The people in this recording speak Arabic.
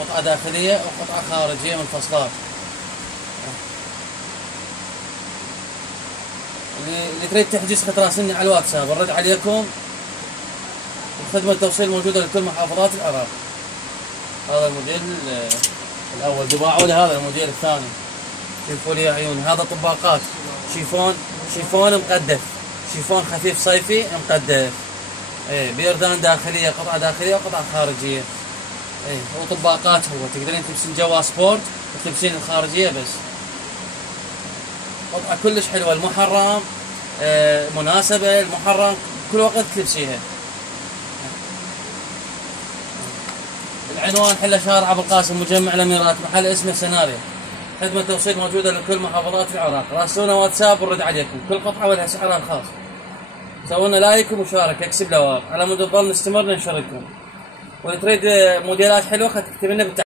قطعة داخلية وقطعة خارجية منفصلات. اللي تريد تحجز تراسلني على الواتساب، نرد عليكم. وخدمة التوصيل موجودة لكل محافظات العراق. هذا الموديل الأول، دباعوا لي هذا الموديل الثاني. شوفوا لي عيوني، هذا طباقات شيفون مقدف، شيفون خفيف صيفي مقدف. بيردان داخلية، قطعة داخلية وقطعة خارجية. وطباقات، هو تقدرين تلبسين جوا سبورت وتلبسين الخارجية بس. قطعة كلش حلوة، المحرم مناسبة، المحرم كل وقت تلبسيها. العنوان حلة شارع ابو القاسم، مجمع الاميرات، محل اسمه سناريا. خدمة توصيل موجودة لكل محافظات العراق. راسلونا واتساب ونرد عليكم، كل قطعة ولها سعرها الخاص. سوونا لايك ومشاركة، اكسب لواء، على مود الظل نستمر ننشركم. واللي تريد موديلات حلوة تكتب لنا بالتعليقات.